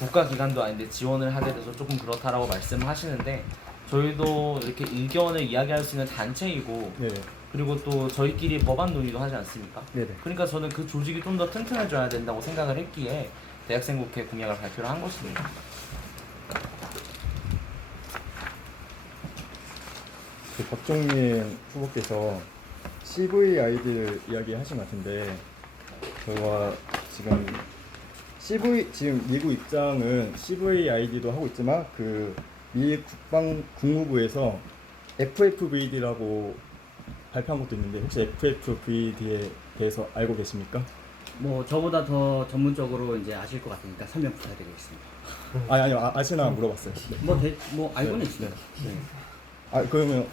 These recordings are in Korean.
국가기관도 아닌데 지원을 하게 돼서 조금 그렇다라고 말씀을 하시는데 저희도 이렇게 의견을 이야기할 수 있는 단체이고 네. 그리고 또 저희끼리 법안 논의도 하지 않습니까? 네네. 그러니까 저는 그 조직이 좀 더 튼튼해져야 된다고 생각을 했기에 대학생국회 공약을 발표를 한 것입니다. 그 박종민 후보께서 CVID를 이야기하신 것 같은데 저희가 지금 미국 입장은 CVID도 하고 있지만 그 미 국무부에서 FFVD라고 발표한 것도 있는데 혹시 FFVD에 대해서 알고 계십니까? 뭐 저보다 더 전문적으로 이제 아실 것 같으니까 설명 부탁드리겠습니다. 아니요 아시나 물어봤어요. 네. 뭐 알고는 있습니다. 네. 그러면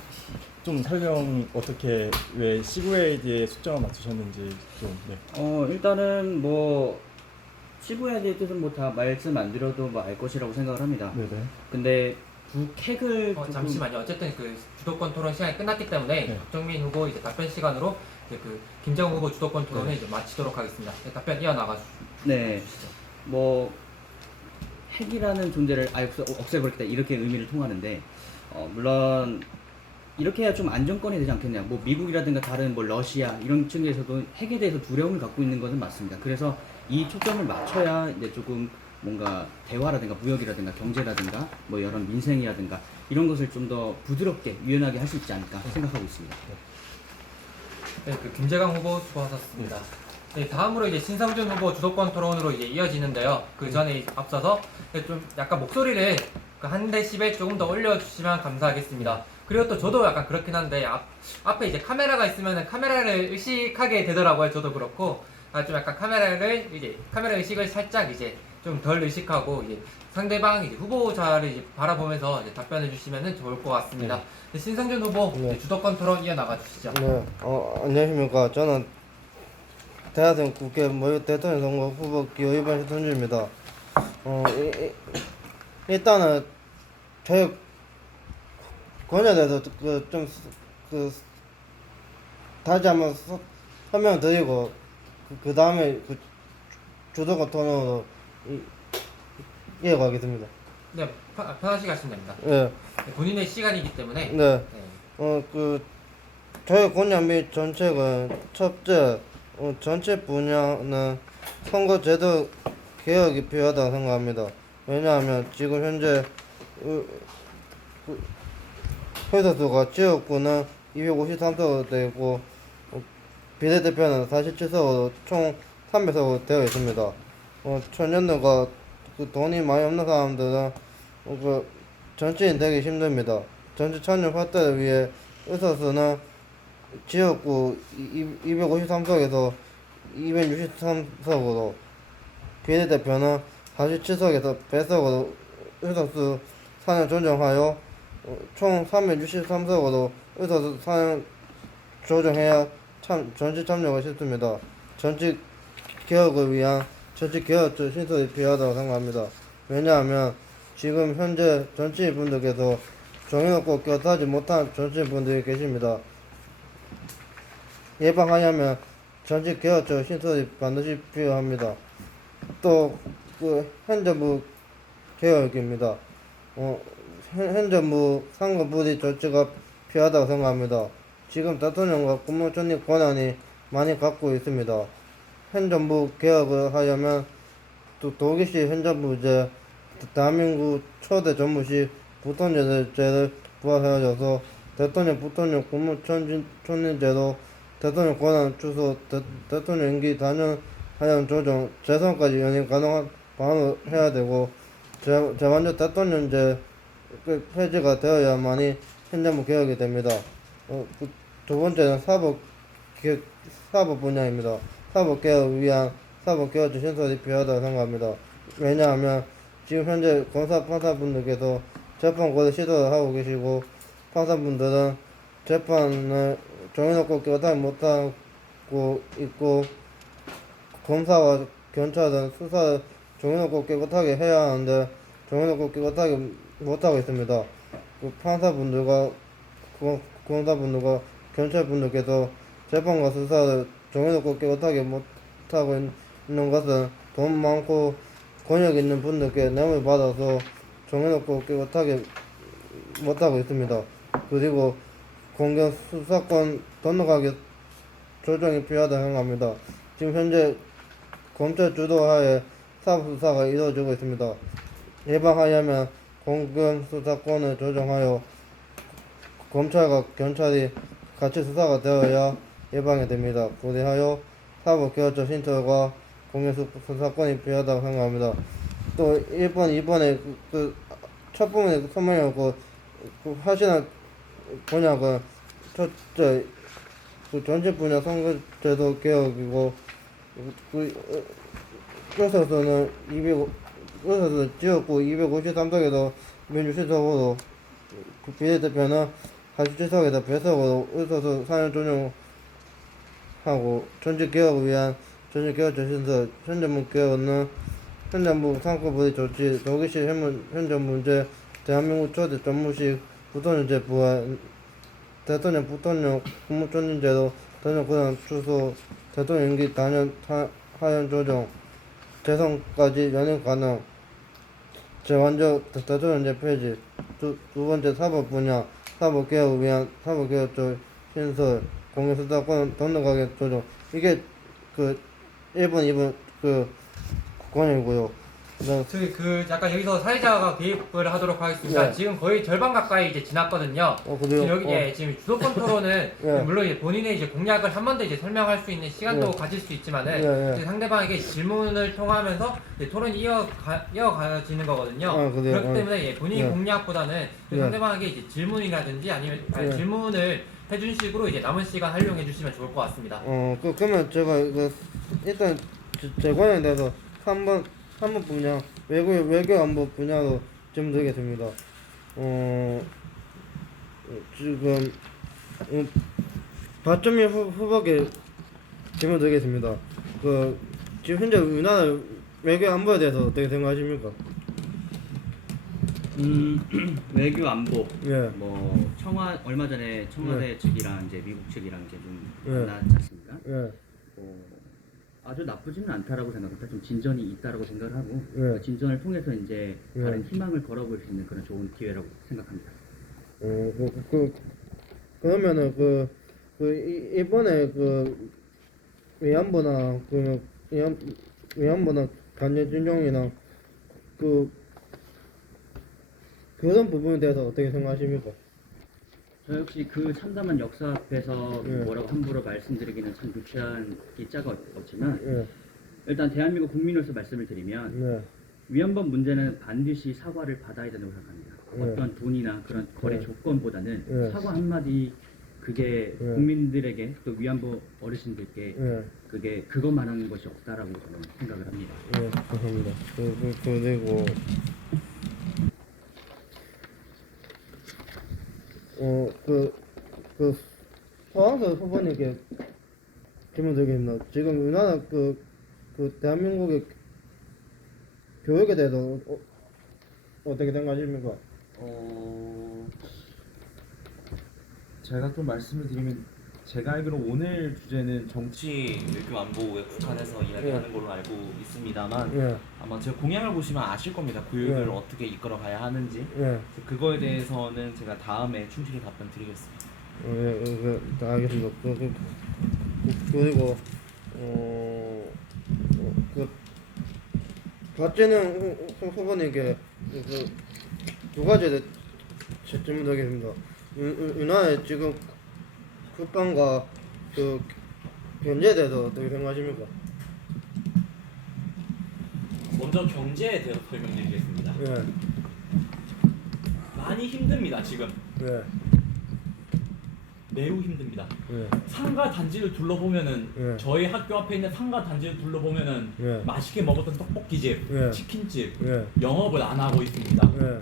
좀 설명 어떻게 왜 CVID에 초점을 맞추셨는지 좀 네. 일단은 뭐 시부야에 대해서는 뭐 다 말씀 안 드려도 뭐 알 것이라고 생각을 합니다. 네네. 근데 북핵을 조금 잠시만요. 어쨌든 그 주도권 토론 시간이 끝났기 때문에 네. 박정민 후보 이제 답변 시간으로 이제 그 김정은 후보 주도권 토론을 이제 마치도록 하겠습니다. 네, 답변 이어나가 주시죠. 네, 뭐 핵이라는 존재를 아예 없애버리겠다 이렇게 의미를 통하는데 물론 이렇게 해야 좀 안정권이 되지 않겠냐. 뭐 미국이라든가 다른 뭐 러시아 이런 측에서도 핵에 대해서 두려움을 갖고 있는 것은 맞습니다. 그래서 이 초점을 맞춰야 이제 조금 뭔가 대화라든가 무역이라든가 경제라든가 뭐 여러 민생이라든가 이런 것을 좀 더 부드럽게 유연하게 할 수 있지 않을까 생각하고 있습니다. 네, 그 김재강 후보 수고하셨습니다. 네, 다음으로 이제 신성준 후보 주도권 토론으로 이제 이어지는데요. 그 전에 앞서서 좀 약간 목소리를 한 데시벨 조금 더 올려주시면 감사하겠습니다. 그리고 또 저도 약간 그렇긴 한데 앞에 이제 카메라가 있으면 카메라를 의식하게 되더라고요. 저도 그렇고 좀 약간 카메라 의식을 살짝 이제 좀 덜 의식하고 이제 상대방 이제 후보자를 이제 바라보면서 이제 답변해 주시면 좋을 것 같습니다. 네, 신성준 후보 네. 이제 주도권 토론 이어나가 주시죠. 네, 안녕하십니까. 저는 대하동 국회 대통령 선거 후보 기호 2번 신선주입니다. 일단은 저희 권에 대해서 다시 한번 설명드리고 그 다음에 주도권 토론으로 이어가겠습니다. 네, 편하시게 하시면 됩니다. 네, 네, 본인의 시간이기 때문에 네. 네. 저희 권역 및 정책은 첫째, 전체 분야는 선거제도 개혁이 필요하다고 생각합니다. 왜냐하면 지금 현재 회사수가 지역구는 253석으로 되어 있고 비례대표는 47석으로 총 300석으로 되어 있습니다. 청년들과 돈이 많이 없는 사람들은 정치인 되기 힘듭니다. 정치 참여 확대를 위해 의사수는 지역구 253석에서 263석으로 비례대표는 47석에서 100석으로 의사수 사연 조정하여 총 363석으로 의사수 사연 조정해야 정치 참여가 쉽습니다. 정치 개혁을 위한 정치 개혁적 신설이 필요하다고 생각합니다. 왜냐하면 지금 현재 정치인분들께서 정해놓고 곁하지 못한 정치인분들이 계십니다. 예방하려면 정치 개혁적 신설이 반드시 필요합니다. 또 행정부 개혁입니다. 행정부 상급부리 조치가 필요하다고 생각합니다. 지금 대통령과 국무총리 권한이 많이 갖고 있습니다. 행정부 개혁을 하려면 또 독일식 행정부제, 대한민국 초대 정부식 부통령제를 부활해서 대통령, 부통령, 국무총리제로 대통령 권한 축소, 대통령 임기 단연 하향 조정, 재선까지 연임 가능한 방안을 해야 되고 재완전 대통령제 폐지가 되어야만이 행정부 개혁이 됩니다. 두 번째는 사법 분야입니다. 사법 개혁을 위한 사법 개혁적 신설이 필요하다고 생각합니다. 왜냐하면 지금 현재 검사 판사분들께서 재판 고대 시도를 하고 계시고 판사분들은 재판을 정해놓고 깨끗하게 못하고 있고 검사와 경찰은 수사를 정해놓고 깨끗하게 해야 하는데 정해놓고 깨끗하게 못하고 있습니다. 판사분들과 검사분들과 경찰분들께서 재판과 수사를 정해놓고 깨끗하게 못하고 있는 것은 돈 많고 권역 있는 분들께 뇌물 받아서 정해놓고 깨끗하게 못하고 있습니다. 그리고 공개 수사권 던너가게 조정이 필요하다 생각합니다. 지금 현재 검찰 주도하에 사법 수사가 이루어지고 있습니다. 예방하려면 공개 수사권을 조정하여 검찰과 경찰이 같이 수사가 되어야 예방이 됩니다. 그리하여 사법개혁처 신설과 공개 수사권이 필요하다고 생각합니다. 또 1번, 2번에 첫 부분에 설명하고 하시는 분야가 첫째 전체 분야 선거제도 개혁이고 의사서는 의사서 지역구 253석에서 민주시석으로 비례대표는 47석에서 배석으로 의사서 4년 전용하고 전체 개혁을 위한 전체 개혁 신설 현재문 개혁은 현재문 상권부의 조치 독일식 현재 문제 대한민국 초대 전무식 부통령제 부활 대통령 부통령 국무총리제도 대통령 권한 추소 대통령 임기 단연 하연 조정 재선까지 연임 가능 재완전 대통령제 폐지 두 번째 사법 분야 사법 개혁을 위한 사법 개혁적 신설 공개 수사권 던너가게 조정 이게 그 1번 2번 그 권이고요. 저희 약간 여기서 사회자가 개입을 하도록 하겠습니다. 네. 지금 거의 절반 가까이 이제 지났거든요. 그래요? 지금 여기 지금 주도권 토론은 예. 물론 이제 본인의 이제 공약을 한 번 더 이제 설명할 수 있는 시간도 가질 수 있지만은 예. 이제 상대방에게 질문을 통하면서 이제 토론이 이어가지는 거거든요. 그래요? 그렇기 때문에 예, 본인 예. 공약보다는 예. 상대방에게 이제 질문이라든지 아니면 예. 질문을 해준 식으로 이제 남은 시간 활용해 주시면 좋을 것 같습니다. 그러면 제가 일단 제 관에 대해서 3번 분야 외교 안보 분야로 질문 드리겠습니다. 지금 박정희 후보께 질문 드리겠습니다. 지금 현재 우리나라 외교 안보에 대해서 어떻게 생각하십니까? 외교 안보 예. 뭐 얼마 전에 청와대 측이랑 이제 미국 측이랑 이제 좀 예. 만났지 않습니까? 예. 아주 나쁘지는 않다라고 생각합니다. 좀 진전이 있다라고 생각을 하고 예. 그 진전을 통해서 이제 예. 다른 희망을 걸어볼 수 있는 그런 좋은 기회라고 생각합니다. 그러면은 이번에 외환부나 외환부나 간접진용이나 그런 부분에 대해서 어떻게 생각하십니까? 저 역시 그 참담한 역사 앞에서 예. 뭐라고 함부로 말씀드리기는 참 유치하기 짝이 없지만 예. 일단 대한민국 국민으로서 말씀을 드리면 네. 위안부 문제는 반드시 사과를 받아야 된다고 생각합니다. 예. 어떤 돈이나 그런 거래 예. 조건보다는 예. 사과 한마디 그게 예. 국민들에게 또 위안부 어르신들께 예. 그것만한 것이 없다라고 저는 생각을 합니다. 예. 감사합니다. 그리고 서항석 후보님께 질문 드리겠습니다. 지금 우리나라 대한민국의 교육에 대해서 어떻게 생각하십니까? 제가 좀 말씀을 드리면 제가 알기로 오늘 주제는 정치 외교 안보에 국한해서 이야기하는 걸로 알고 있습니다만 예. 아마 제 공약을 보시면 아실 겁니다. 교육을 예. 어떻게 이끌어가야 하는지. 예. 그거에 대해서는 제가 다음에 충실히 답변 드리겠습니다. 알겠습니다. 그리고 박재능 후보님께 두 가지를 질문 드리겠습니다. 우리나라의 지금 국방과 경제에 대해서 어떻게 생각하십니까? 먼저 경제에 대해서 설명드리겠습니다. 예. 많이 힘듭니다. 지금 예. 매우 힘듭니다. 예. 상가 단지를 둘러보면은 예. 저희 학교 앞에 있는 상가 단지를 둘러보면은 예. 맛있게 먹었던 떡볶이집, 예. 치킨집 예. 영업을 안 하고 있습니다. 예.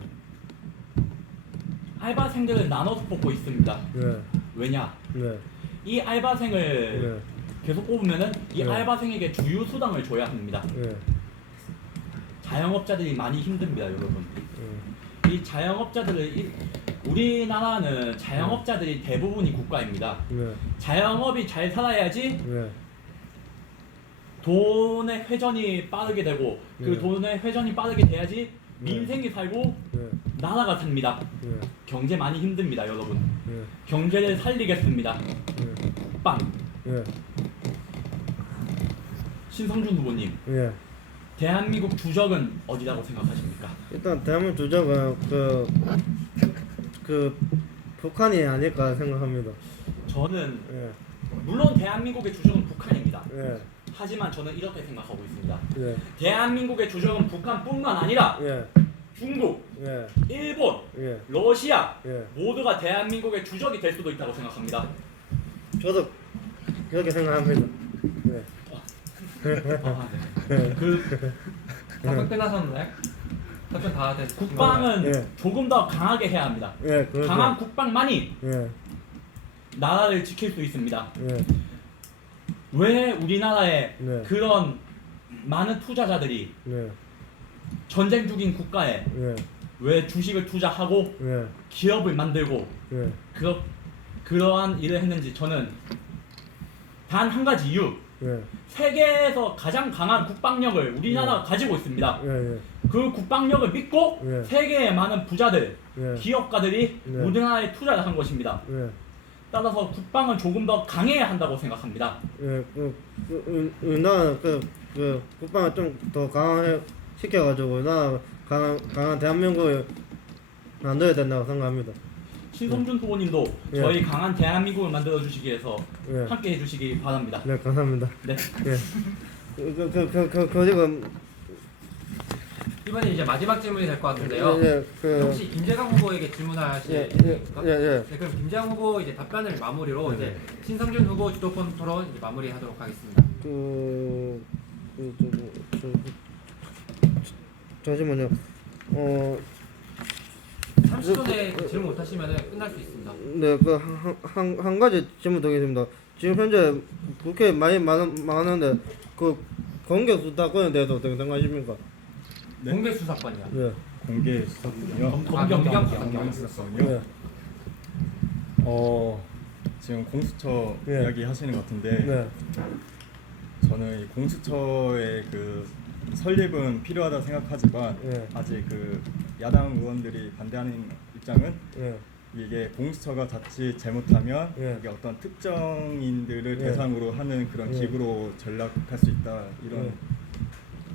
알바생들을 나눠서 뽑고 있습니다. 예. 왜냐? 예. 이 알바생을 예. 계속 뽑으면은 이 예. 알바생에게 주유 수당을 줘야 합니다. 예. 자영업자들이 많이 힘듭니다, 여러분. 예. 이 자영업자들을 우리나라는 자영업자들이 대부분이 국가입니다. 예. 자영업이 잘 살아야지 예. 돈의 회전이 빠르게 되고 그 네. 돈의 회전이 빠르게 돼야지 민생이 살고 예. 나라가 삽니다. 예. 경제 많이 힘듭니다, 여러분. 예. 경제를 살리겠습니다. 예. 빵. 예. 신성준 후보님, 예. 대한민국 주적은 어디라고 생각하십니까? 일단 대한민국 주적은 그 북한이 아닐까 생각합니다. 저는 예. 물론 대한민국의 주적은 북한입니다. 예. 하지만 저는 이렇게 생각하고 있습니다. 예. 대한민국의 주적은 북한뿐만 아니라 예. 중국, 예. 일본, 예. 러시아 예. 모두가 대한민국의 주적이 될 수도 있다고 생각합니다. 저도 그렇게 생각합니다. 예. 아, 네. 예. 답변 끝나셨나요? 답변 다 됐. 국방은 예. 조금 더 강하게 해야 합니다. 예. 그렇죠. 강한 국방만이 예. 나라를 지킬 수 있습니다. 예. 왜 우리나라에 네. 그런 많은 투자자들이 예. 전쟁 중인 국가에 예. 왜 주식을 투자하고 예. 기업을 만들고 예. 그러한 일을 했는지 저는 단 한 가지 이유, 예. 세계에서 가장 강한 국방력을 우리나라가 네. 가지고 있습니다. 예. 그 국방력을 믿고 네. 세계의 많은 부자들, 예. 기업가들이 네. 우리나라에 투자를 한 것입니다. 예. 따라서 국방은 조금 더 강해야 한다고 생각합니다. 예. 우리나라 그 국방을 좀 더 강화해 시켜가지고 나 강한 대한민국을 만들어야 된다고 생각합니다. 신성준 후보님도 예. 저희 강한 대한민국을 만들어 주시기 위해서 예. 함께 해주시기 바랍니다. 네, 감사합니다. 네. 예. 그리고 이번에 이제 마지막 질문이 될 것 같은데요. 예. 혹시 김재강 후보에게 질문하실 예. 있습니까? 예. 네, 그럼 김재강 후보 이제 답변을 마무리로 네. 이제 신성준 후보 주도권 토론 이제 마무리하도록 하겠습니다. 잠시만요. 30초 내에 질문 못하시면 끝날 수 있습니다. 네, 한 가지 질문 드리겠습니다. 지금 현재 국회에 많은데 그 공개 수사권에 대해서 어떻게 생각하십니까? 네. 공개 수사권이요. 예. 공개 수사권이요. 검경. 수사권이요. 예. 지금 공수처 예. 이야기 하시는 것 같은데 네. 저는 이 공수처의 그 설립은 필요하다 생각하지만 예. 아직 그 야당 의원들이 반대하는 입장은 예. 이게 공수처가 자칫 잘못하면 예. 이게 어떤 특정인들을 예. 대상으로 하는 그런 예. 기구로 전락할 수 있다 이런 예.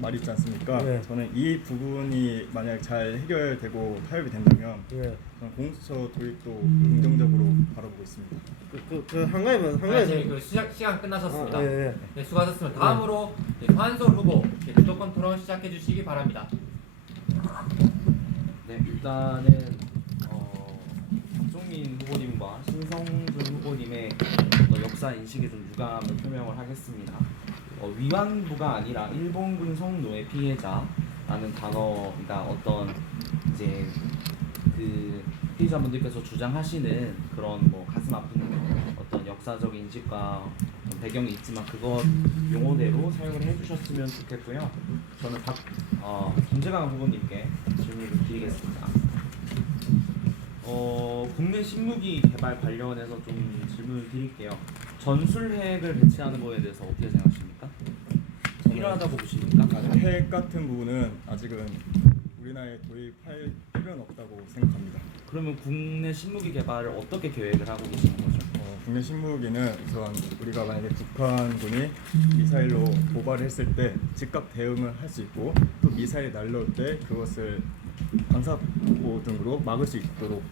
말이 있지 않습니까? 예. 저는 이 부분이 만약 잘 해결되고 타협이 된다면 예. 저는 공수처 도입도 긍정적으로 바라보고 있습니다. 한 가지만 한 네, 가지. 지금 그 시간 끝나셨습니다. 예. 네, 수고하셨습니다. 다음으로 한솔 후보 주도권 토론 시작해 주시기 바랍니다. 네, 일단은 박종민 후보님과 신성준 후보님의 역사 인식에 좀 유감을 표명을 하겠습니다. 위안부가 아니라 일본군 성노예 피해자라는 단어가 어떤 이제 그 피해자분들께서 주장하시는 그런 뭐 가슴 아픈 어떤 역사적 인식과 배경이 있지만 그것 용어대로 사용을 해주셨으면 좋겠고요. 저는 김재강 후보님께 질문을 드리겠습니다. 국내 신무기 개발 관련해서 좀 질문을 드릴게요. 전술핵을 배치하는 거에 대해서 어떻게 생각하십니까? 필요하다고 보십니까? 핵 같은 부분은 아직은 우리나라에 도입할 필요는 없다고 생각합니다. 그러면 국내 신무기 개발을 어떻게 계획을 하고 계시는 거죠? 국내 신무기는 우선 우리가 만약에 북한군이 미사일로 도발을 했을 때 즉각 대응을 할 수 있고 또 미사일이 날라올 때 그것을 방사포 등으로 막을 수 있도록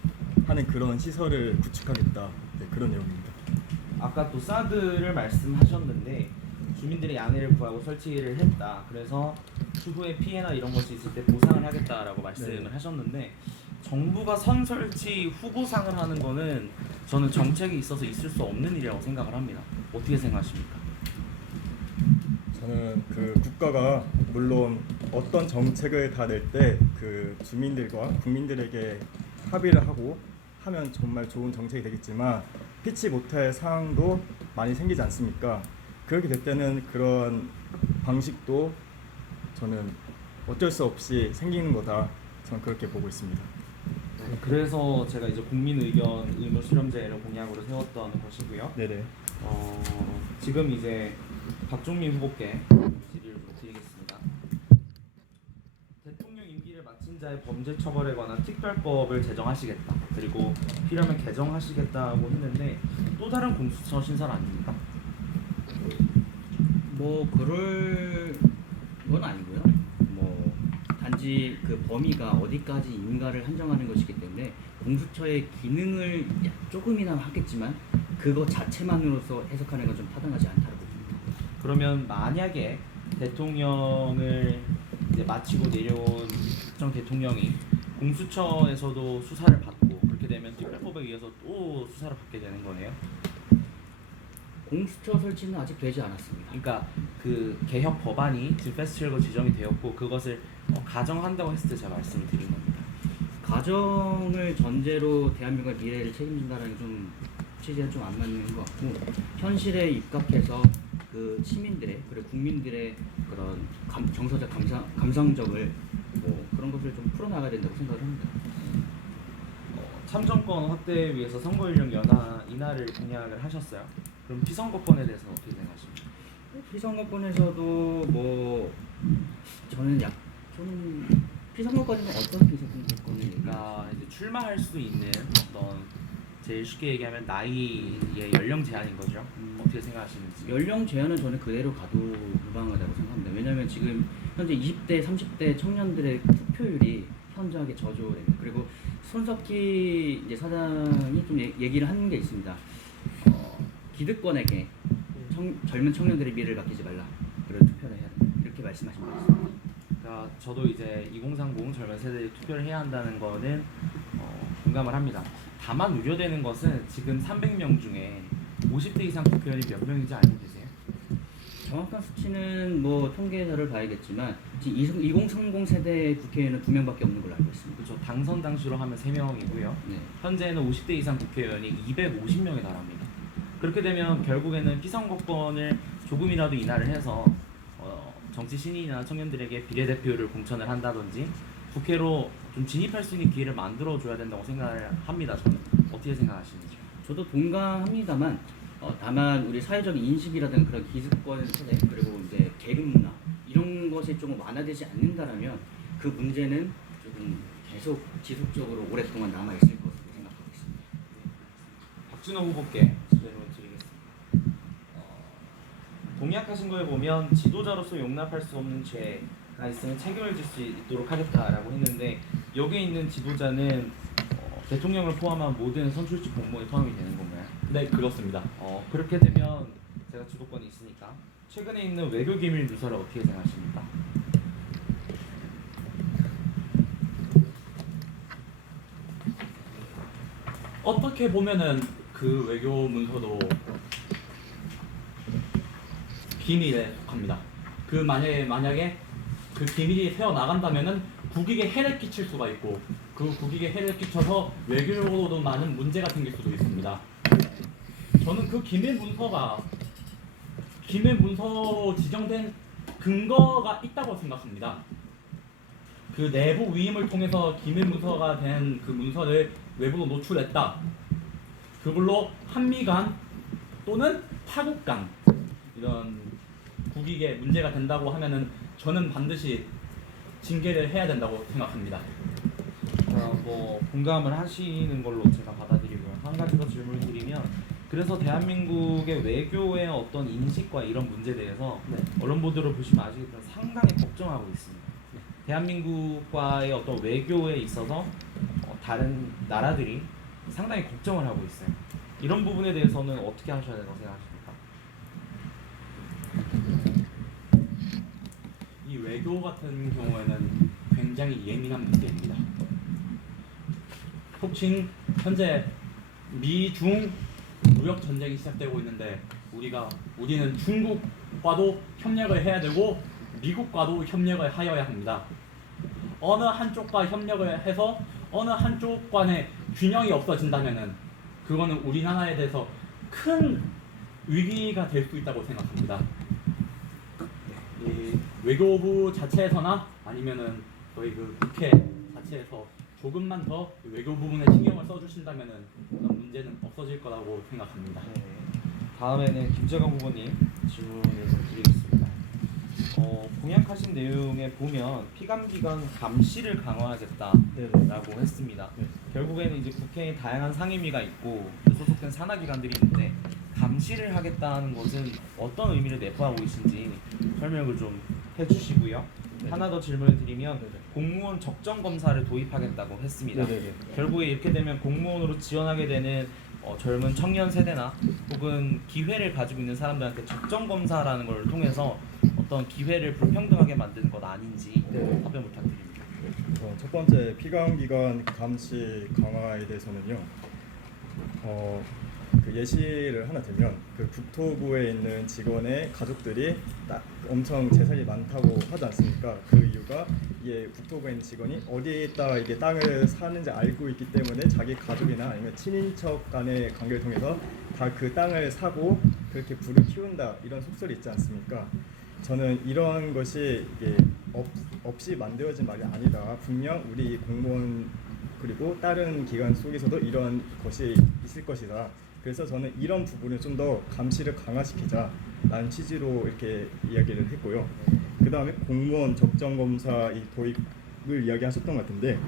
하는 그런 시설을 구축하겠다. 네, 그런 내용입니다. 아까 또 사드를 말씀하셨는데 주민들이 양해를 구하고 설치를 했다. 그래서 추후에 피해나 이런 것이 있을 때 보상을 하겠다라고 말씀을 네. 하셨는데 정부가 선 설치 후 보상을 하는 거는 저는 정책이 있어서 있을 수 없는 일이라고 생각을 합니다. 어떻게 생각하십니까? 저는 그 국가가 물론 어떤 정책을 다 낼 때 그 주민들과 국민들에게 합의를 하고 하면 정말 좋은 정책이 되겠지만 피치 못할 상황도 많이 생기지 않습니까? 그렇게 될 때는 그런 방식도 저는 어쩔 수 없이 생기는 거다. 저는 그렇게 보고 있습니다. 그래서 제가 이제 국민 의견 의무 수렴제를 공약으로 세웠던 것이고요. 네네. 지금 이제 박종민 후보께 질의를 좀 드리겠습니다. 대통령 임기를 마친 자의 범죄 처벌에 관한 특별법을 제정하시겠다. 그리고 필요하면 개정하시겠다고 했는데 또 다른 공수처 신설 아닙니까? 뭐 그럴 건 아니고요. 뭐 단지 그 범위가 어디까지인가를 한정하는 것이기 때문에 공수처의 기능을 조금이나마 하겠지만 그거 자체만으로서 해석하는 건 좀 타당하지 않다고 봅니다. 그러면 만약에 대통령을 이제 마치고 내려온 특정 대통령이 공수처에서도 수사를 받고 그렇게 되면 특별법에 의해서 또 수사를 받게 되는 거네요. 공수처 설치는 아직 되지 않았습니다. 그러니까 그 개혁 법안이 지금 패스트트랙으로 지정이 되었고 그것을 가정한다고 했을 때 제가 말씀을 드린 겁니다. 가정을 전제로 대한민국의 미래를 책임진다는 게 좀 취지가 좀 안 맞는 것 같고 현실에 입각해서 그 시민들의 그리고 국민들의 그런 정서적 감성적을 뭐 그런 것을 좀 풀어나가야 된다고 생각을 합니다. 참정권 확대에 위해서 선거연령 인하를 공약을 하셨어요. 그럼 피선거권에 대해서는 어떻게 생각하십니까? 피선거권에서도 뭐 저는 좀 피선거권에는 어떤 피선거권을 그러니까 이제 출마할 수 있는 어떤 제일 쉽게 얘기하면 나이의 연령 제한인 거죠. 어떻게 생각하시는지. 연령 제한은 저는 그대로 가도 무방하다고 생각합니다. 왜냐하면 지금 현재 20대, 30대 청년들의 투표율이 현저하게 저조됩니다. 그리고 손석희 이제 사장이 좀 얘기를 하는 게 있습니다. 기득권에게 젊은 청년들의 미래를 맡기지 말라. 그런 투표를 해야 된다. 이렇게 말씀하신 바 있습니다. 그러니까 저도 이제 2030 젊은 세대에 투표를 해야 한다는 거는 공감을 합니다. 다만 우려되는 것은 지금 300명 중에 50대 이상 국회의원이 몇 명인지 알고 계세요? 정확한 수치는 뭐 통계자를 봐야겠지만 지금 2030 세대의 국회의원은 2명밖에 없는 걸로 알고 있습니다. 그렇죠. 당선 당시로 하면 3명이고요. 네. 현재는 50대 이상 국회의원이 250명에 달합니다. 그렇게 되면 결국에는 피선거권을 조금이라도 인하를 해서 정치 신인이나 청년들에게 비례대표를 공천을 한다든지 국회로 좀 진입할 수 있는 기회를 만들어줘야 된다고 생각을 합니다. 저는 어떻게 생각하시는지? 저도 동감합니다만 다만 우리 사회적 인식이라든가 그런 기득권 세대 그리고 이제 계급 문화 이런 것이 조금 완화되지 않는다라면 그 문제는 조금 계속 지속적으로 오랫동안 남아 있을 것으로 생각하고 있습니다. 박준호 후보께 질문을 드리겠습니다. 공약하신 거에 보면 지도자로서 용납할 수 없는 죄가 있으면 책임을 질 수 있도록 하겠다라고 했는데 여기에 있는 지도자는 대통령을 포함한 모든 선출직 공무원이 포함이 되는 건가요? 네, 그렇습니다. 그렇게 되면 제가 주도권이 있으니까 최근에 있는 외교기밀 누설을 어떻게 생각하십니까? 어떻게 보면은 그 외교 문서도 기밀에 속합니다. 그 만약에 그 기밀이 새어 나간다면은 국익에 해를 끼칠 수가 있고 그 국익에 해를 끼쳐서 외교적으로도 많은 문제가 생길 수도 있습니다. 저는 그 기밀 문서로 지정된 근거가 있다고 생각합니다. 그 내부 위임을 통해서 기밀 문서가 된 그 문서를 외부로 노출했다. 그걸로 한미 간 또는 타국 간 이런 국익에 문제가 된다고 하면은 저는 반드시 징계를 해야 된다고 생각합니다. 뭐 공감을 하시는 걸로 제가 받아들이고요. 한 가지 더 질문을 드리면 그래서 대한민국의 외교의 어떤 인식과 이런 문제에 대해서 언론 보도를 보시면 아시겠지만 상당히 걱정하고 있습니다. 대한민국과의 어떤 외교에 있어서 다른 나라들이 상당히 걱정을 하고 있어요. 이런 부분에 대해서는 어떻게 하셔야 된다고 생각하십니까? 이 외교 같은 경우에는 굉장히 예민한 문제입니다. 혹시 현재 미중 무역 전쟁이 시작되고 있는데 우리는 중국과도 협력을 해야 되고 미국과도 협력을 하여야 합니다. 어느 한쪽과 협력을 해서 어느 한쪽 간의 균형이 없어진다면은 그거는 우리나라에 대해서 큰 위기가 될 수 있다고 생각합니다. 이 외교부 자체에서나 아니면은 저희 그 국회 자체에서 조금만 더 외교 부분에 신경을 써주신다면은 그런 문제는 없어질 거라고 생각합니다. 다음에는 김재광 후보님 질문을 좀 드리겠습니다. 공약하신 내용에 보면 피감기관 감시를 강화하겠다라고 했습니다. 네. 결국에는 이제 국회에 다양한 상임위가 있고 소속된 산하기관들이 있는데 감시를 하겠다는 것은 어떤 의미를 내포하고 계신지 설명을 좀 해주시고요. 네. 하나 더 질문을 드리면 네네. 공무원 적정 검사를 도입하겠다고 했습니다. 네네네. 결국에 이렇게 되면 공무원으로 지원하게 되는 젊은 청년 세대나 혹은 기회를 가지고 있는 사람들한테 적정 검사라는 걸 통해서 어떤 기회를 불평등하게 만드는 것 아닌지 네네. 답변 부탁드립니다. 첫 번째 피감기관 감시 강화에 대해서는요. 그 예시를 하나 들면 그 국토부에 있는 직원의 가족들이 딱 엄청 재산이 많다고 하지 않습니까? 그 이유가 이게 국토부에 있는 직원이 어디에다 이게 땅을 사는지 알고 있기 때문에 자기 가족이나 아니면 친인척 간의 관계를 통해서 다 그 땅을 사고 그렇게 부를 키운다 이런 속설이 있지 않습니까? 저는 이런 것이 이게 없이 만들어진 말이 아니다. 분명 우리 공무원 그리고 다른 기관 속에서도 이런 것이 있을 것이다. 그래서 저는 이런 부분을 좀 더 감시를 강화시키자라는 취지로 이렇게 이야기를 했고요. 그 다음에 공무원 적정검사 이 도입을 이야기하셨던 것 같은데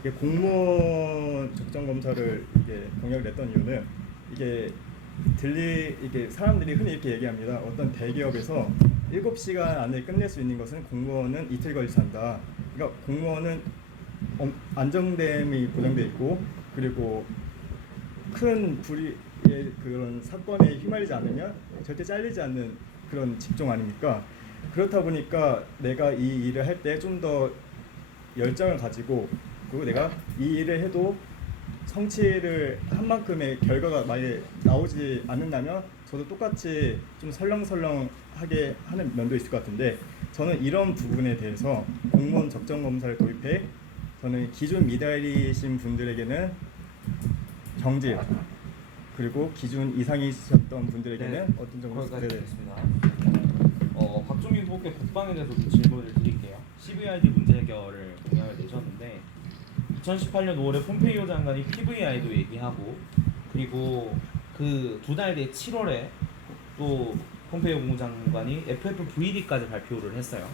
이게 공무원 적정검사를 이게 공약을 냈던 이유는 이게 이게 사람들이 흔히 이렇게 얘기합니다. 어떤 대기업에서 7시간 안에 끝낼 수 있는 것은 공무원은 이틀 걸려서 한다. 그러니까 공무원은 안정됨이 보장돼 있고 그리고 큰 불이의 그런 사건에 휘말리지 않으면 절대 잘리지 않는 그런 직종 아닙니까? 그렇다 보니까 내가 이 일을 할 때 좀 더 열정을 가지고 그리고 내가 이 일을 해도 성취를 한 만큼의 결과가 만약에 나오지 않는다면 저도 똑같이 좀 설렁설렁하게 하는 면도 있을 것 같은데 저는 이런 부분에 대해서 공무원 적정검사를 도입해 저는 기존 미달이신 분들에게는 정직 그리고 기준 이상이셨던 분들에게는 어떤 정도 거기까지 듣겠습니다. 박종민 후보께 국방에 대해서 좀 질문을 드릴게요. CVID 문제 해결을 공약을 내셨는데 2018년 5월에 폼페이오 장관이 PVI도 얘기하고 그리고 그 2달 뒤 7월에 또 폼페이오 국무장관이 FFVD까지 발표를 했어요.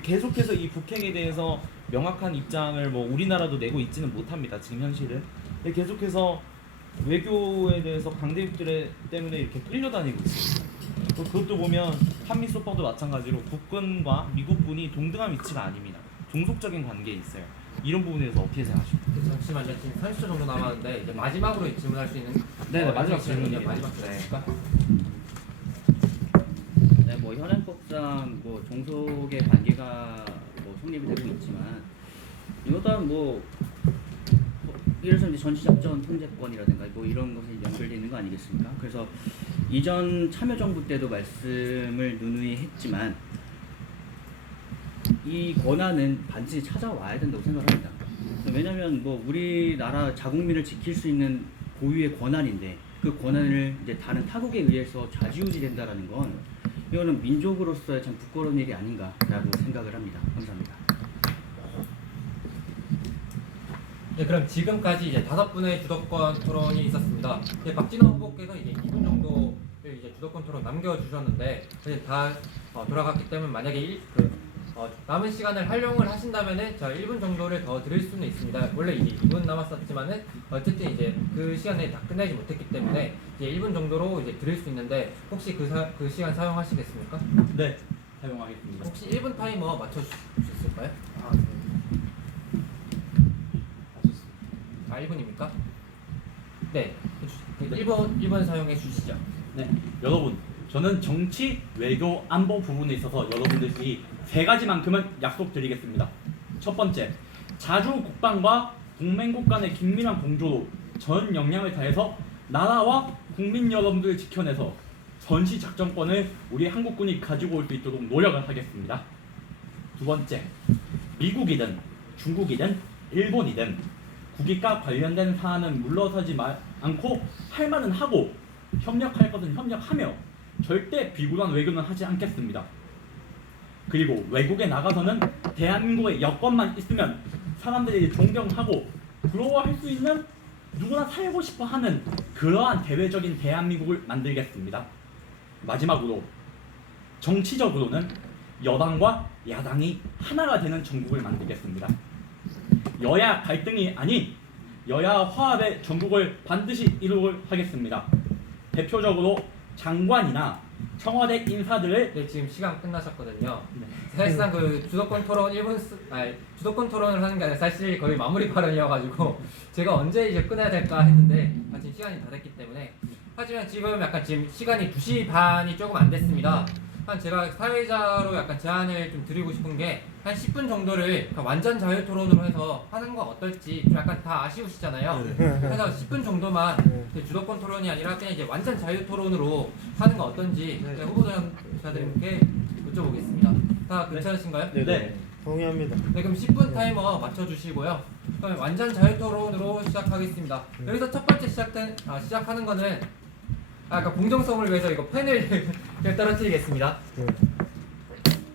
계속해서 이 북핵에 대해서 명확한 입장을 뭐 우리나라도 내고 있지는 못합니다. 지금 현실은. 계속해서 외교에 대해서 강대국들 때문에 이렇게 끌려다니고 있습니다. 그것도 보면 한미 소파도 마찬가지로 국군과 미국군이 동등한 위치가 아닙니다. 종속적인 관계에 있어요. 이런 부분에 대해서 어떻게 생각하십니까? 잠시만요. 지금 30초 정도 남았는데 이제 마지막으로 질문할 수 있는 네, 마지막 질문이요. 질문입니다. 마지막 질문입니까? 네, 뭐 현행법상 뭐 종속의 관계가 뭐 성립이 되고 있지만 이것 또한 뭐 예를 들어서 이제 전시작전 통제권이라든가 뭐 이런 것에 연결되어 있는 거 아니겠습니까? 그래서 이전 참여정부 때도 말씀을 누누이 했지만 이 권한은 반드시 찾아와야 된다고 생각합니다. 왜냐하면 뭐 우리나라 자국민을 지킬 수 있는 고유의 권한인데 그 권한을 이제 다른 타국에 의해서 좌지우지된다라는 건 이거는 민족으로서의 참 부끄러운 일이 아닌가라고 생각을 합니다. 감사합니다. 네, 그럼 지금까지 이제 5분의 주도권 토론이 있었습니다. 이제 박진호 후보께서 이제 2분 정도를 이제 주도권 토론 남겨주셨는데 이제 다 돌아갔기 때문에 만약에 남은 시간을 활용을 하신다면은 저 1분 정도를 더 드릴 수는 있습니다. 원래 이제 2분 남았었지만은 어쨌든 이제 그 시간에 다 끝내지 못했기 때문에 이제 1분 정도로 이제 드릴 수 있는데 혹시 그 시간 사용하시겠습니까? 네, 사용하겠습니다. 혹시 1분 타이머 맞춰주실 수 있을까요? 아 1분입니까? 네, 1분 사용해 주시죠. 네, 여러분, 저는 정치, 외교, 안보 부분에 있어서 여러분들이 3가지만큼은 약속드리겠습니다. 첫 번째, 자주 국방과 동맹국 간의 긴밀한 공조로 전 역량을 다해서 나라와 국민 여러분들을 지켜내서 전시 작전권을 우리 한국군이 가지고 올 수 있도록 노력을 하겠습니다. 두 번째, 미국이든 중국이든 일본이든 국익과 관련된 사안은 물러서지 않고 할 말은 하고 협력할 것은 협력하며 절대 비굴한 외교는 하지 않겠습니다. 그리고 외국에 나가서는 대한민국의 여권만 있으면 사람들이 존경하고 부러워할 수 있는 누구나 살고 싶어 하는 그러한 대외적인 대한민국을 만들겠습니다. 마지막으로 정치적으로는 여당과 야당이 하나가 되는 전국을 만들겠습니다. 여야 갈등이 아닌 여야 화합의 전국을 반드시 이루도록 하겠습니다. 대표적으로 장관이나 청와대 인사들을 네, 지금 시간 끝나셨거든요. 사실상 그 주도권 토론 1분 주도권 토론을 하는 게 아니라 사실 거의 마무리 발언이어가지고 제가 언제 이제 끊어야 될까 했는데 지금 시간이 다 됐기 때문에 하지만 지금 약간 지금 시간이 2시 반이 조금 안 됐습니다. 한 제가 사회자로 약간 제안을 좀 드리고 싶은 게 한 10분 정도를 완전 자유 토론으로 해서 하는 건 어떨지 좀 약간 다 아쉬우시잖아요. 그래서 10분 정도만 주도권 토론이 아니라 그냥 이제 완전 자유 토론으로 하는 건 어떤지 후보자들께 여쭤보겠습니다. 다 괜찮으신가요? 네. 동의합니다. 네, 그럼 10분 타이머 맞춰주시고요. 그럼 완전 자유 토론으로 시작하겠습니다. 여기서 첫 번째 시작하는 거는 아까 공정성을 위해서 이거 펜을 그냥 떨어뜨리겠습니다.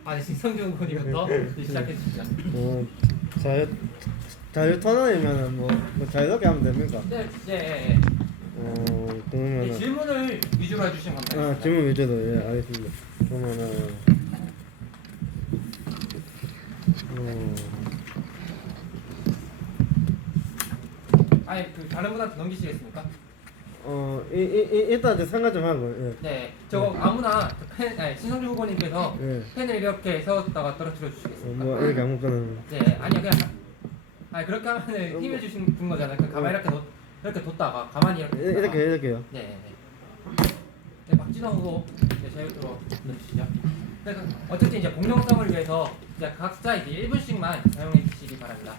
네, 신성준 후보님부터 시작해 주시죠. 자유 토론이면은 뭐 자유롭게 하면 됩니까? 네, 네. 그러면은 질문을 위주로 해주시면 감사하겠습니다. 질문 위주로 예 알겠습니다. 그러면은 아니 그 다른 분한테 넘기시겠습니까? 일단 이제 생각 좀 하고 예. 네, 저거 아무나 신성준 후보님께서 예. 펜을 이렇게 세웠다가 떨어뜨려 주시겠습니까? 뭐 이렇게 아무거나 네, 아니요 그냥 그렇게 하면은 힘을 준 거잖아요. 그냥 가만히 이렇게 뒀다가 가만히 이렇게 뒀다가. 이렇게요. 네. 네, 박진호 후보 자유토론 넣어주시죠. 그래서 어쨌든 이제 공정성을 위해서 이제 각자 이제 1분씩만 사용해 주시기 바랍니다.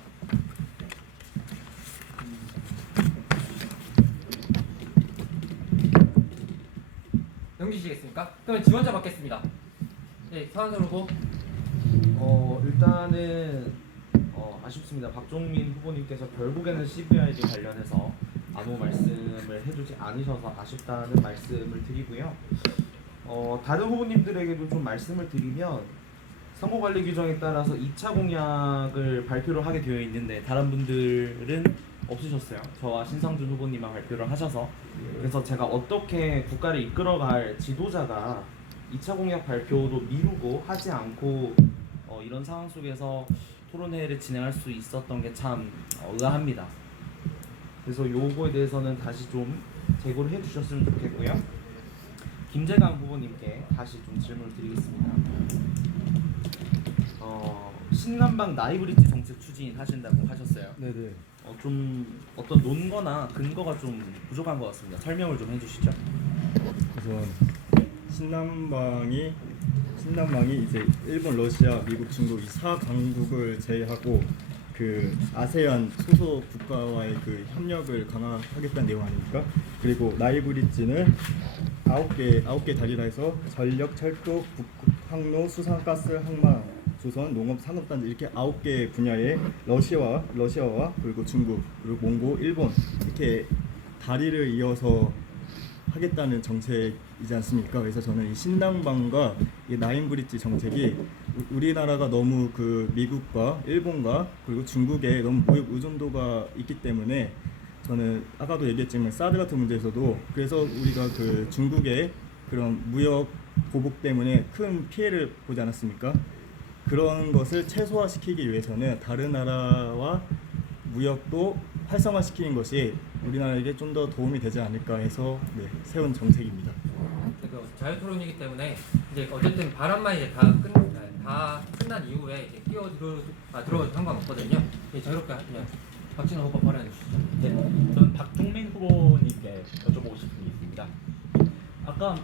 넘기시겠습니까? 그러면 지원자 받겠습니다. 네, 서한솔 후보. 일단은 아쉽습니다. 박종민 후보님께서 결국에는 CBRD 관련해서 아무 말씀을 해주지 않으셔서 아쉽다는 말씀을 드리고요. 다른 후보님들에게도 좀 말씀을 드리면 선거관리 규정에 따라서 2차 공약을 발표를 하게 되어 있는데 다른 분들은 없으셨어요. 저와 신성준 후보님만 발표를 하셔서. 그래서 제가 어떻게 국가를 이끌어갈 지도자가 2차 공약 발표도 미루고 하지 않고 이런 상황 속에서 토론회를 진행할 수 있었던 게 참 의아합니다. 그래서 요거에 대해서는 다시 좀 재고를 해주셨으면 좋겠고요. 김재강 후보님께 다시 좀 질문을 드리겠습니다. 신남방 나이브리지 정책 추진하신다고 하셨어요. 네네. 좀 어떤 논거나 근거가 좀 부족한 것 같습니다. 설명을 좀 해주시죠. 우선 신남방이 이제 일본, 러시아, 미국, 중국 이 4강국을 제외하고 그 아세안 소속 국가와의 그 협력을 강화하겠다는 내용 아닙니까? 그리고 나이브리지는 9개 다리라 해서 전력, 철도, 북극, 항로, 수산, 가스, 항만, 조선, 농업, 산업단지 이렇게 9개 분야에 러시아와 그리고 중국, 그리고 몽고, 일본 이렇게 다리를 이어서 하겠다는 정책이지 않습니까? 그래서 저는 이 신남방과 이 나인브리지 정책이 우리나라가 너무 그 미국과 일본과 그리고 중국에 너무 무역 의존도가 있기 때문에 저는 아까도 얘기했지만 사드 같은 문제에서도 그래서 우리가 그 중국의 그런 무역 보복 때문에 큰 피해를 보지 않았습니까? 그런 것을 최소화시키기 위해서는 다른 나라와 무역도 활성화시키는 것이 우리나라에게 좀 더 도움이 되지 않을까 해서 세운 정책입니다. 자유 토론이기 때문에 이제 어쨌든 발언만 이제 다 끝난 이후에 이제 들어도 상관없거든요. 자유롭게 그냥 박진호 후보 발언해 주시죠. 네, 저는 박종민 후보님께 여쭤보고 싶은 게 있습니다. 아까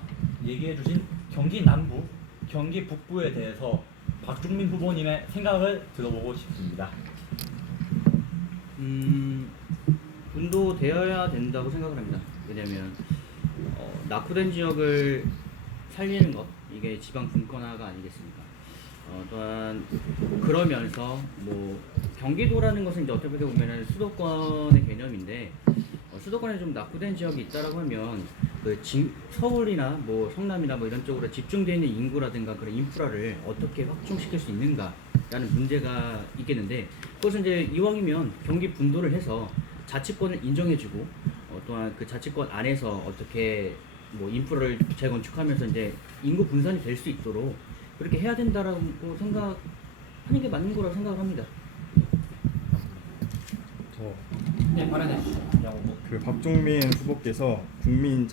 얘기해주신 경기 남부, 경기 북부에 대해서 박종민 후보님의 생각을 들어보고 싶습니다. 분도되어야 된다고 생각을 합니다. 왜냐하면 낙후된 지역을 살리는 것 이게 지방 분권화가 아니겠습니까? 또한 그러면서 뭐 경기도라는 것은 이제 어떻게 보면은 수도권의 개념인데 수도권에 좀 낙후된 지역이 있다라고 하면 그 서울이나 뭐 성남이나 뭐 이런 쪽으로 집중되어 있는 인구라든가 그런 인프라를 어떻게 확충시킬 수 있는가라는 문제가 있겠는데 그것은 이제 이왕이면 경기 분도를 해서 자치권을 인정해주고 또한 그 자치권 안에서 어떻게 뭐 인프라를 재건축하면서 이제 인구 분산이 될 수 있도록 그렇게 해야 된다라고 생각하는 게 맞는 거라고 생각을 합니다. 저 네, 발언해 주시죠. 양 후보. 그 박종민 후보께서 국민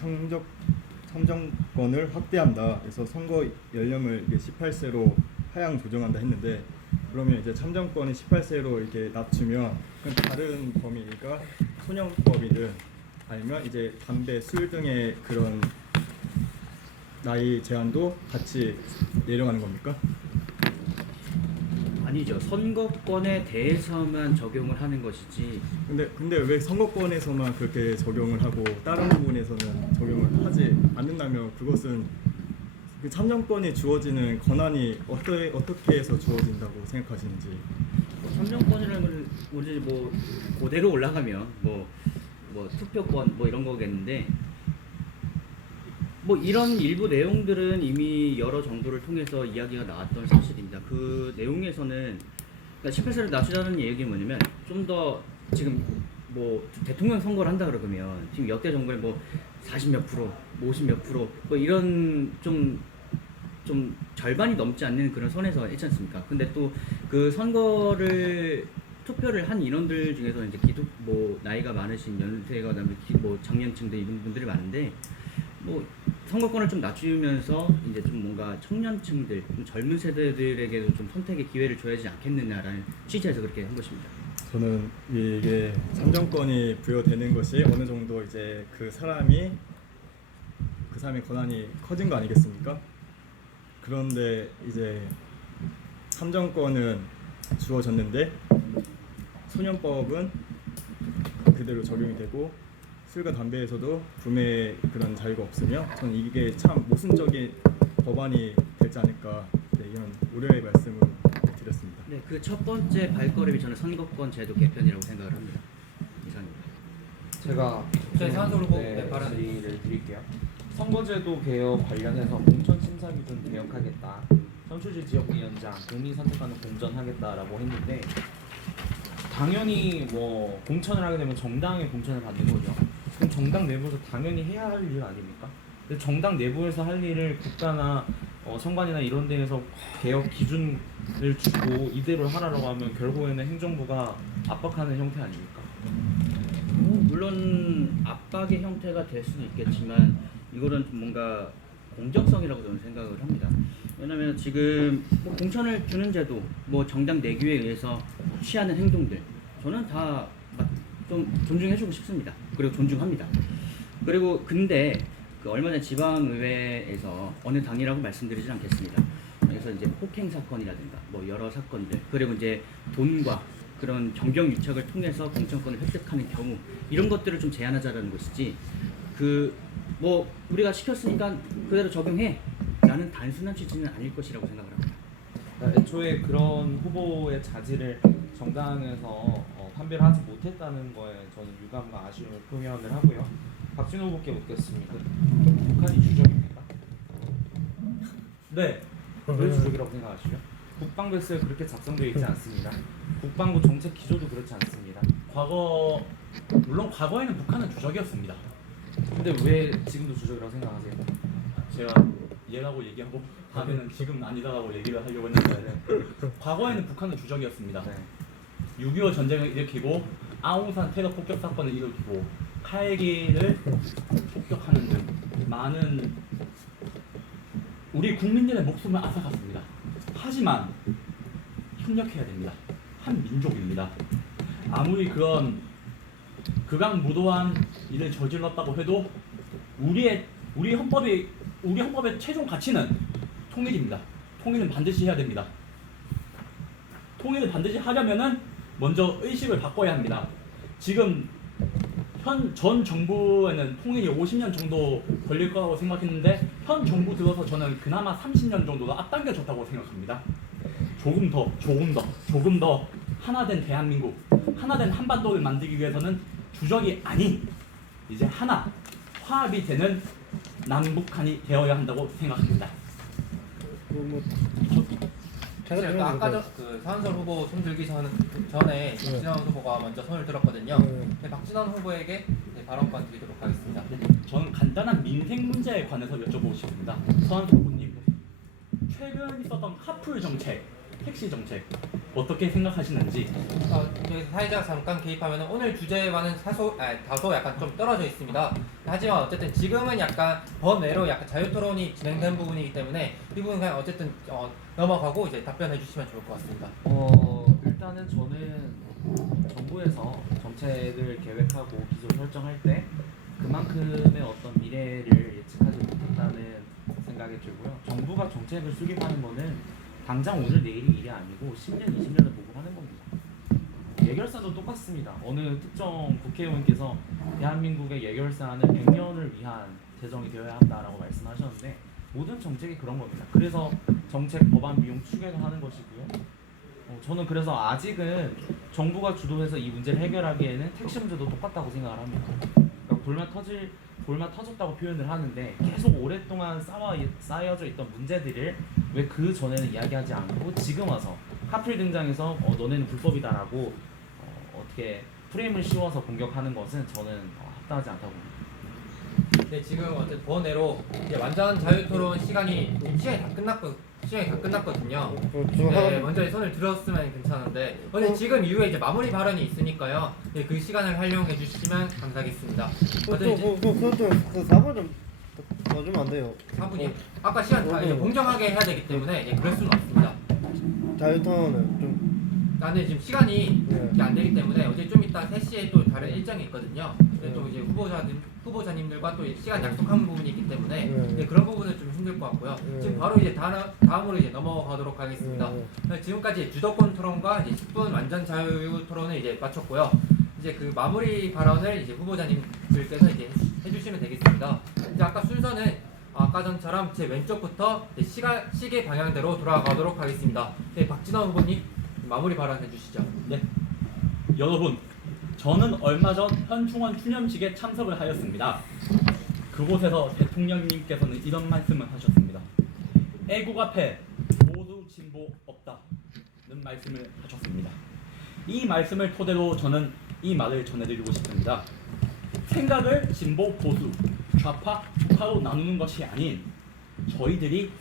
참정권을 확대한다. 그래서 선거 연령을 18세로 하향 조정한다 했는데 그러면 이제 참정권이 18세로 이렇게 낮추면 그럼 다른 범위가 소년법이든 아니면 이제 담배, 술 등의 그런 나이 제한도 같이 내려가는 겁니까? 아니죠. 선거권에 대해서만 적용을 하는 것이지. 근데 왜 선거권에서만 그렇게 적용을 하고 다른 부분에서는 적용을 하지 않는다면 그것은 그 참정권이 주어지는 권한이 어떻게 해서 주어진다고 생각하시는지. 뭐 참정권이라는 건 우리 뭐 그대로 올라가면 뭐 투표권 뭐 이런 거겠는데 뭐 이런 일부 내용들은 이미 여러 정도를 통해서 이야기가 나왔던 사실입니다. 그 내용에서는 그러니까 18세를 낮추자는 얘기 뭐냐면 좀 더 지금 뭐 대통령 선거를 한다 그러면 지금 역대 정부에 뭐 40몇 프로, 50몇 프로 뭐 이런 좀 절반이 넘지 않는 그런 선에서 했지 않습니까? 근데 또 그 선거를 투표를 한 인원들 중에서 이제 뭐 나이가 많으신 연세가 그다음에 뭐 장년층들 이런 분들이 많은데 뭐 선거권을 좀 낮추면서 이제 좀 뭔가 청년층들, 좀 젊은 세대들에게도 좀 선택의 기회를 줘야지 않겠느냐라는 취지에서 그렇게 한 것입니다. 저는 이게 참정권이 부여되는 것이 어느 정도 이제 그 사람의 권한이 커진 거 아니겠습니까? 그런데 이제 참정권은 주어졌는데 소년법은 그대로 적용이 되고 술과 담배에서도 구매 그런 자유가 없으며 저는 이게 참 모순적인 법안이 되지 않을까 이런 우려의 말씀을 드렸습니다. 네, 그 첫 번째 발걸음이 저는 선거권 제도 개편이라고 생각을 합니다. 이상입니다. 제가 네, 산소를 보고 네, 네, 발언해 질의를 드릴게요. 선거제도 개혁 관련해서 공천 심사 기준 개혁하겠다. 선출직 지역위원장 국민 선택하는 공천하겠다라고 했는데 당연히 뭐 공천을 하게 되면 정당의 공천을 받는 거죠. 그럼 정당 내부에서 당연히 해야 할 일 아닙니까? 근데 정당 내부에서 할 일을 국가나 선관이나 이런 데에서 개혁 기준을 주고 이대로 하라고 하면 결국에는 행정부가 압박하는 형태 아닙니까? 물론 압박의 형태가 될 수도 있겠지만 이거는 좀 뭔가 공정성이라고 저는 생각을 합니다. 왜냐하면 지금 뭐 공천을 주는 제도, 뭐 정당 내규에 의해서 취하는 행동들 저는 다 좀 존중해주고 싶습니다. 그리고 존중합니다. 그리고 근데 그 얼마 전 지방의회에서 어느 당이라고 말씀드리진 않겠습니다. 그래서 이제 폭행 사건이라든가 뭐 여러 사건들 그리고 이제 돈과 그런 정경 유착을 통해서 공천권을 획득하는 경우 이런 것들을 좀 제한하자라는 것이지 그 뭐 우리가 시켰으니까 그대로 적용해 라는 단순한 취지는 아닐 것이라고 생각을 합니다. 애초에 그런 후보의 자질을 정당에서 판별을 하지 못했다는 거에 저는 유감과 아쉬움을 표현을 하고요. 박진호 후보께 묻겠습니다. 북한이 주적입니까? 네. 왜 주적이라고 생각하시죠? 국방 백서에 그렇게 작성되어 있지 않습니다. 국방부 정책 기조도 그렇지 않습니다. 물론 과거에는 북한은 주적이었습니다. 근데 왜 지금도 주적이라고 생각하세요? 제가 얘라고 얘기하고 다음에는 지금 아니다라고 얘기를 하려고 했는데 과거에는 북한은 주적이었습니다. 네. 6.25 전쟁을 일으키고 아웅산 테러 폭격 사건을 일으키고 칼기를 폭격하는 등 많은 우리 국민들의 목숨을 앗아갔습니다. 하지만 협력해야 됩니다. 한 민족입니다. 아무리 그런 극악무도한 일을 저질렀다고 해도 우리 헌법의 최종 가치는 통일입니다. 통일은 반드시 해야 됩니다. 통일을 반드시 하려면은 먼저 의식을 바꿔야 합니다. 지금 전 정부에는 통일이 50년 정도 걸릴 거라고 생각했는데 현 정부 들어서 저는 그나마 30년 정도가 앞당겨졌다고 생각합니다. 조금 더 하나된 대한민국, 하나된 한반도를 만들기 위해서는 주적이 아닌 이제 하나 화합이 되는 남북한이 되어야 한다고 생각합니다. 사실 그 아까 그 서한솔 후보 손 들기 전에 박진원 후보가 먼저 손을 들었거든요. 네, 박진원 후보에게 이제 발언권 드리도록 하겠습니다. 네, 저는 간단한 민생 문제에 관해서 여쭤보고 싶습니다. 서한솔 후보님, 최근 있었던 카풀 정책, 택시 정책 어떻게 생각하시는지. 여기서 사회자가 잠깐 개입하면 오늘 주제와는 다소 약간 좀 떨어져 있습니다. 하지만 어쨌든 지금은 약간 번외로 약간 자유토론이 진행된 부분이기 때문에 이 부분 그냥 어쨌든 넘어가고 이제 답변해 주시면 좋을 것 같습니다. 일단은 저는 정부에서 정책을 계획하고 기조 설정할 때 그만큼의 어떤 미래를 예측하지 못했다는 생각이 들고요. 정부가 정책을 수립하는 거는 당장 오늘 내일이 일이 아니고 10년, 20년을 보고 하는 겁니다. 예결사도 똑같습니다. 어느 특정 국회의원께서 대한민국의 예결사는 100년을 위한 제정이 되어야 한다라고 말씀하셨는데 모든 정책이 그런 겁니다. 그래서 정책, 법안, 비용 추계를 하는 것이고요. 저는 그래서 아직은 정부가 주도해서 이 문제를 해결하기에는 택시 문제도 똑같다고 생각을 합니다. 그러니까 볼만 터졌다고 표현을 하는데 계속 오랫동안 쌓여져 있던 문제들을 왜 그 전에는 이야기하지 않고 지금 와서 카풀 등장해서 너네는 불법이다라고 어떻게 프레임을 씌워서 공격하는 것은 저는 합당하지 않다고 봅니다. 네, 지금 어쨌든 번외로 이제 완전 자유토론 시간이 다 끝났거든요. 네, 먼저 손을 들었으면 괜찮은데 지금 이후에 이제 마무리 발언이 있으니까요. 네, 그 시간을 활용해 주시면 감사하겠습니다. 어쨌든 이제 그 4분 좀 더 주면 안 돼요. 4분이 아까 시간 다 이제 공정하게 해야 되기 때문에 그럴 수는 없습니다. 자유토론은 좀 근데 지금 시간이 네. 이게 안 되기 때문에 어제 좀 이따 3시에 또 다른 일정이 있거든요. 근데 또 이제 후보자님들과 또 시간 약속한 부분이 있기 때문에 네. 그런 부분은 좀 힘들 것 같고요. 네. 지금 바로 이제 다음으로 이제 넘어가도록 하겠습니다. 지금까지 주도권 토론과 이제 10분 완전 자유 토론을 이제 마쳤고요. 이제 그 마무리 발언을 이제 후보자님들께서 이제 해주시면 되겠습니다. 이제 아까 순서는 아까 전처럼 제 왼쪽부터 이제 시계 방향대로 돌아가도록 하겠습니다. 네, 박진원 후보님 마무리 발언 해주시죠. 네, 여러분, 저는 얼마 전 현충원 추념식에 참석을 하였습니다. 그곳에서 대통령님께서는 이런 말씀을 하셨습니다. 애국 앞에 보수 진보 없다는 말씀을 하셨습니다. 이 말씀을 토대로 저는 이 말을 전해드리고 싶습니다. 생각을 진보, 보수, 좌파, 우파로 나누는 것이 아닌 우리들이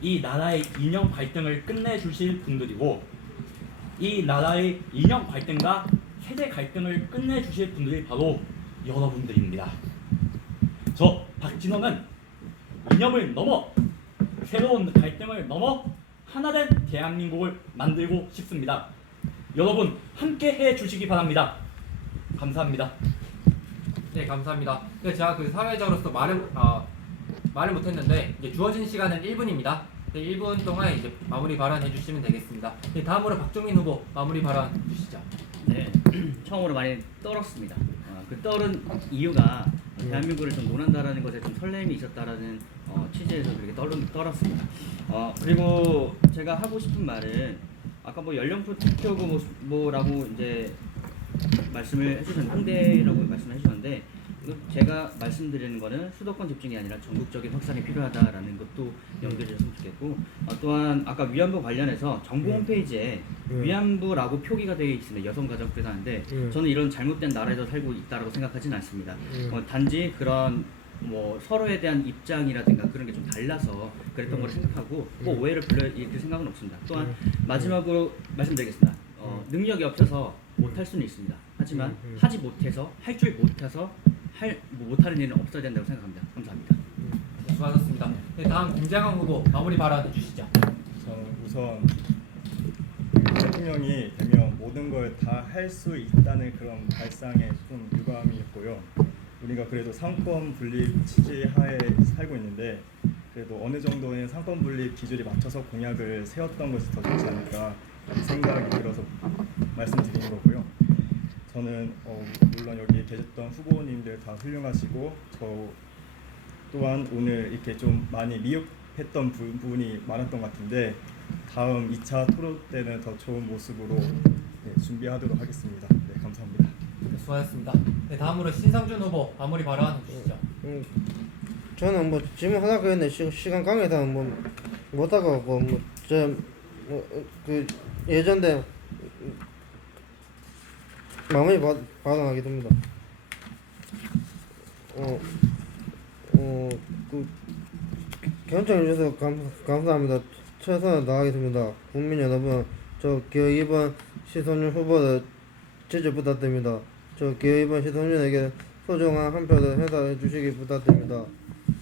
이 나라의 이념 갈등을 끝내주실 분들이고 이 나라의 이념 갈등과 세대 갈등을 끝내주실 분들이 바로 여러분들입니다. 저 박진원은 이념을 넘어 새로운 갈등을 넘어 하나된 대한민국을 만들고 싶습니다. 여러분 함께 해주시기 바랍니다. 감사합니다. 네, 감사합니다. 네, 제가 그 사회자로서 말을 못했는데 이제 주어진 시간은 1분입니다. 네, 1분 동안 이제 마무리 발언해 주시면 되겠습니다. 네, 다음으로 박종민 후보 마무리 발언 주시죠. 네, 처음으로 많이 떨었습니다. 그 떨은 이유가 대한민국을 좀 논한다라는 것에 좀 설렘이 있었다라는 취지에서 그렇게 떨었습니다. 그리고 제가 하고 싶은 말은 아까 뭐 연령표 투표고 뭐라고 이제 말씀을 해주셨는데 홍대라고 말씀을 해주셨는데 제가 말씀드리는 거는 수도권 집중이 아니라 전국적인 확산이 필요하다라는 것도 연결했으면 좋겠고 또한 아까 위안부 관련해서 정부 홈페이지에 위안부라고 표기가 되어 있습니다. 여성가족부에서 하는데 저는 이런 잘못된 나라에서 살고 있다라고 생각하지는 않습니다. 단지 그런 뭐 서로에 대한 입장이라든가 그런 게 좀 달라서 그랬던 걸 생각하고 꼭 오해를 이렇게 생각은 없습니다. 또한 마지막으로 말씀드리겠습니다. 능력이 없어서 못할 수는 있습니다. 하지만 하지 못해서 할 줄 못해서 못하는 일은 없어야 된다고 생각합니다. 감사합니다. 네, 수고하셨습니다. 네, 다음 김재광 후보 마무리 발언 해주시죠. 저는 우선 대통령이 되면 모든 걸 다 할 수 있다는 그런 발상에 좀 유감이 있고요. 우리가 그래도 상권 분립 취지 하에 살고 있는데 그래도 어느 정도의 상권 분립 기준에 맞춰서 공약을 세웠던 것이 더 좋지 않을까 생각이 들어서 말씀드리는 거고요. 저는 물론 여기 계셨던 후보님들 다 훌륭하시고 저 또한 오늘 이렇게 좀 많이 미흡했던 부분이 많았던 것 같은데 다음 2차 토론 때는 더 좋은 모습으로 준비하도록 하겠습니다. 네, 감사합니다. 네, 수고하셨습니다. 네, 다음으로 신상준 후보 마무리 발언 해주시죠. 저는 뭐 질문 하나 그랬는데 시간 관계상 뭐 못하고 뭐 그 예전대 마무리 발언하겠습니다. 그 경청해 주셔서 감사합니다. 최선을 다하겠습니다. 국민 여러분, 저 기호 2번 시선윤 후보를 지지 부탁드립니다. 저 기호 2번 시선윤에게 소중한 한 표를 행사해 주시기 부탁드립니다.